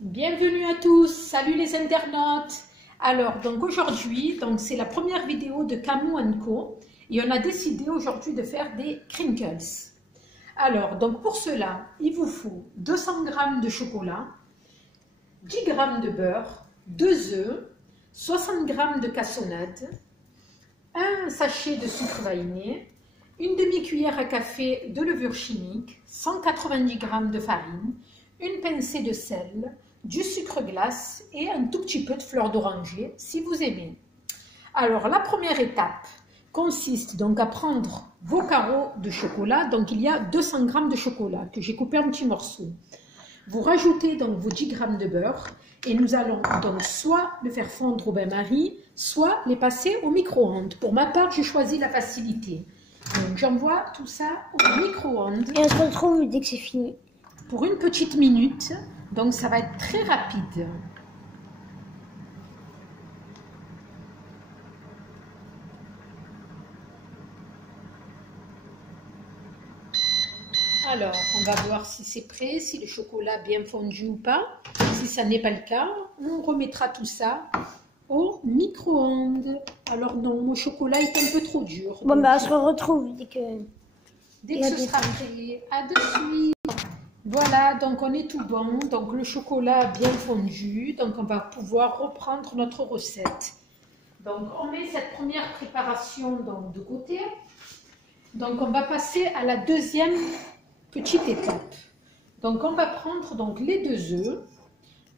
Bienvenue à tous, salut les internautes. Alors, donc aujourd'hui, c'est la première vidéo de Camus & Co. Et on a décidé aujourd'hui de faire des crinkles. Alors, donc pour cela, il vous faut 200 g de chocolat, 10 g de beurre, 2 œufs, 60 g de cassonade, un sachet de sucre vanillé, une demi-cuillère à café de levure chimique, 190 g de farine, une pincée de sel, du sucre glace et un tout petit peu de fleur d'oranger si vous aimez. Alors la première étape consiste donc à prendre vos carreaux de chocolat. Donc il y a 200 g de chocolat que j'ai coupé en petits morceaux. Vous rajoutez donc vos 10 g de beurre et nous allons donc soit le faire fondre au bain-marie, soit les passer au micro-ondes. Pour ma part, j'ai choisi la facilité. Donc j'envoie tout ça au micro-ondes. Et on se retrouve dès que c'est fini. Pour une petite minute, donc ça va être très rapide. Alors, on va voir si c'est prêt, si le chocolat a bien fondu ou pas. Si ça n'est pas le cas, on remettra tout ça au micro-ondes. Alors non, mon chocolat est un peu trop dur. Bon, bah, on se retrouve dès que ce sera prêt. À de suite. Voilà, donc on est tout bon. Donc le chocolat a bien fondu. Donc on va pouvoir reprendre notre recette. Donc on met cette première préparation donc, de côté. Donc on va passer à la deuxième petite étape. Donc on va prendre donc les 2 œufs.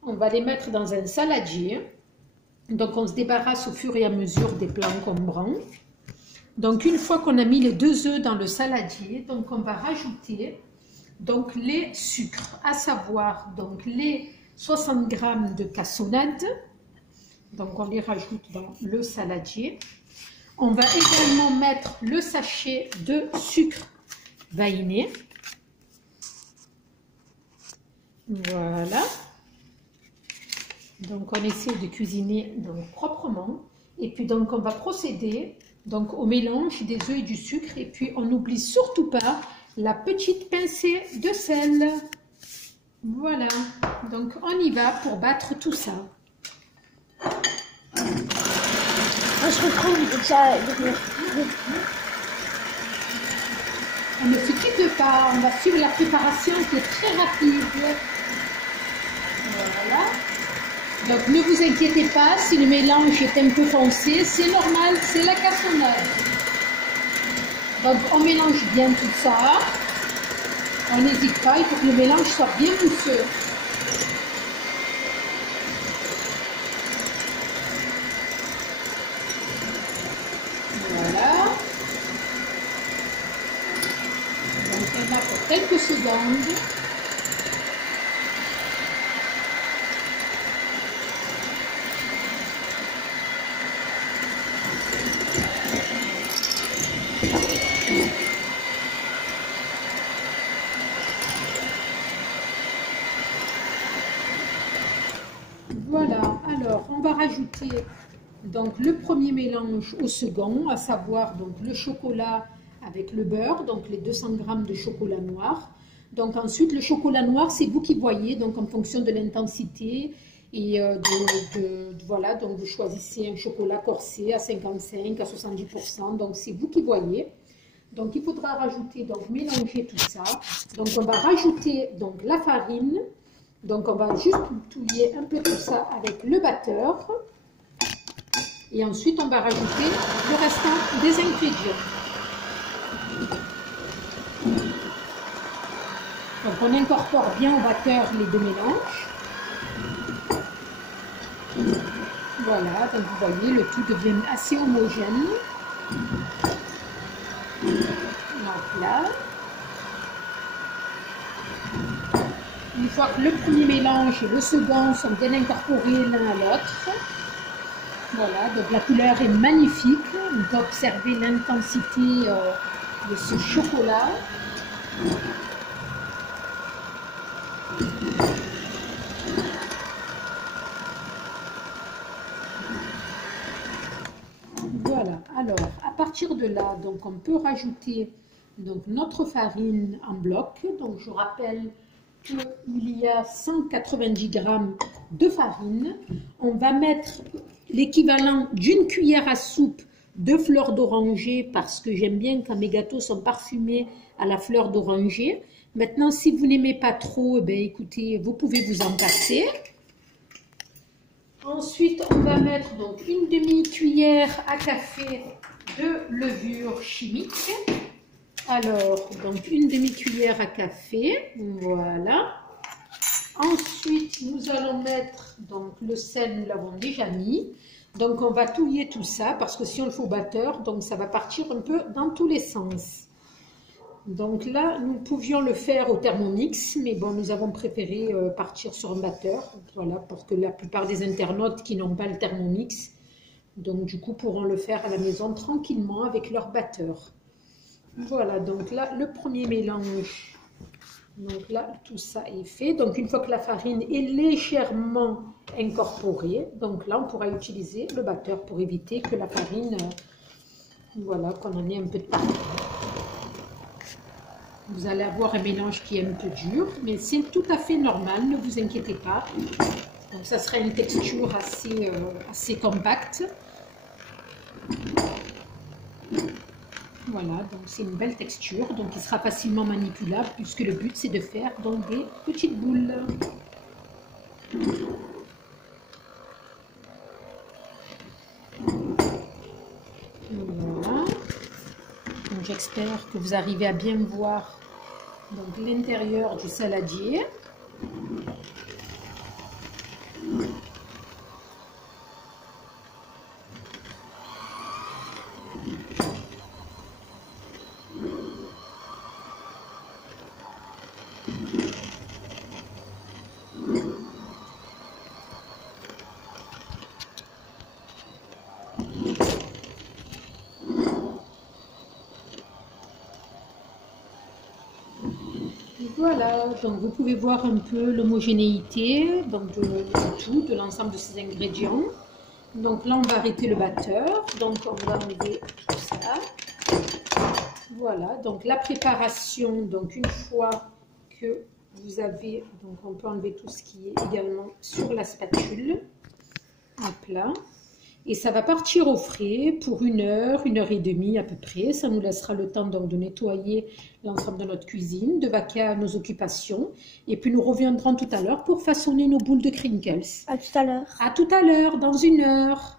On va les mettre dans un saladier. Donc on se débarrasse au fur et à mesure des plats encombrants. Donc une fois qu'on a mis les 2 œufs dans le saladier, donc on va rajouter donc les sucres, à savoir donc les 60 g de cassonade. Donc on les rajoute dans le saladier. On va également mettre le sachet de sucre vanillé. Voilà. Donc on essaie de cuisiner donc proprement. Et puis donc on va procéder donc au mélange des œufs et du sucre. Et puis on n'oublie surtout pas la petite pincée de sel. Voilà. Donc on y va pour battre tout ça. on se retrouve dès que ça. On ne se quitte pas, on va suivre la préparation qui est très rapide. Voilà. Donc ne vous inquiétez pas si le mélange est un peu foncé, c'est normal, c'est la cassonade. Donc on mélange bien tout ça. On n'hésite pas, il faut que le mélange soit bien mousseux. Voilà. Donc on a pour quelques secondes. Voilà, alors on va rajouter donc le premier mélange au second, à savoir donc le chocolat avec le beurre, donc les 200 g de chocolat noir. Donc ensuite le chocolat noir, c'est vous qui voyez, donc en fonction de l'intensité et voilà, donc vous choisissez un chocolat corsé à 55, à 70%, donc c'est vous qui voyez. Donc il faudra rajouter, donc mélanger tout ça. Donc on va rajouter donc la farine. Donc on va juste touiller un peu tout ça avec le batteur. Et ensuite on va rajouter le restant des ingrédients. Donc on incorpore bien au batteur les 2 mélanges. Voilà, donc vous voyez, le tout devient assez homogène. Donc là. Une fois que le premier mélange et le second sont bien incorporés l'un à l'autre, voilà, donc la couleur est magnifique. On peut observer l'intensité de ce chocolat. Voilà, alors à partir de là, donc on peut rajouter donc notre farine en bloc. Donc je rappelle qu'il y a 190 g de farine. On va mettre l'équivalent d'une cuillère à soupe de fleur d'oranger parce que j'aime bien quand mes gâteaux sont parfumés à la fleur d'oranger. Maintenant, si vous n'aimez pas trop, écoutez, vous pouvez vous en passer. Ensuite, on va mettre donc une demi-cuillère à café de levure chimique. Alors, donc une demi-cuillère à café, voilà. Ensuite, nous allons mettre donc le sel, nous l'avons déjà mis. Donc, on va touiller tout ça parce que si on le fait au batteur, donc ça va partir un peu dans tous les sens. Donc là, nous pouvions le faire au Thermomix, mais bon, nous avons préféré partir sur un batteur, voilà, pour que la plupart des internautes qui n'ont pas le Thermomix, donc du coup, pourront le faire à la maison tranquillement avec leur batteur. Voilà, donc là, le premier mélange, donc là, tout ça est fait. Donc, une fois que la farine est légèrement incorporée, donc là, on pourra utiliser le batteur pour éviter que la farine, voilà, qu'on en ait un peu de partout. Vous allez avoir un mélange qui est un peu dur, mais c'est tout à fait normal, ne vous inquiétez pas. Donc, ça sera une texture assez compacte. Voilà, donc c'est une belle texture, donc il sera facilement manipulable puisque le but c'est de faire donc des petites boules. Voilà. Donc j'espère que vous arrivez à bien voir donc l'intérieur du saladier. Voilà, donc vous pouvez voir un peu l'homogénéité de l'ensemble de ces ingrédients. Donc là, on va arrêter le batteur. Donc on va enlever tout ça. Voilà, donc la préparation, donc une fois que vous avez, donc on peut enlever tout ce qui est également sur la spatule. Hop là. Et ça va partir au frais pour 1 heure et demie à peu près. Ça nous laissera le temps donc de nettoyer l'ensemble de notre cuisine, de vaquer à nos occupations. Et puis nous reviendrons tout à l'heure pour façonner nos boules de crinkles. À tout à l'heure. À tout à l'heure, dans 1 heure.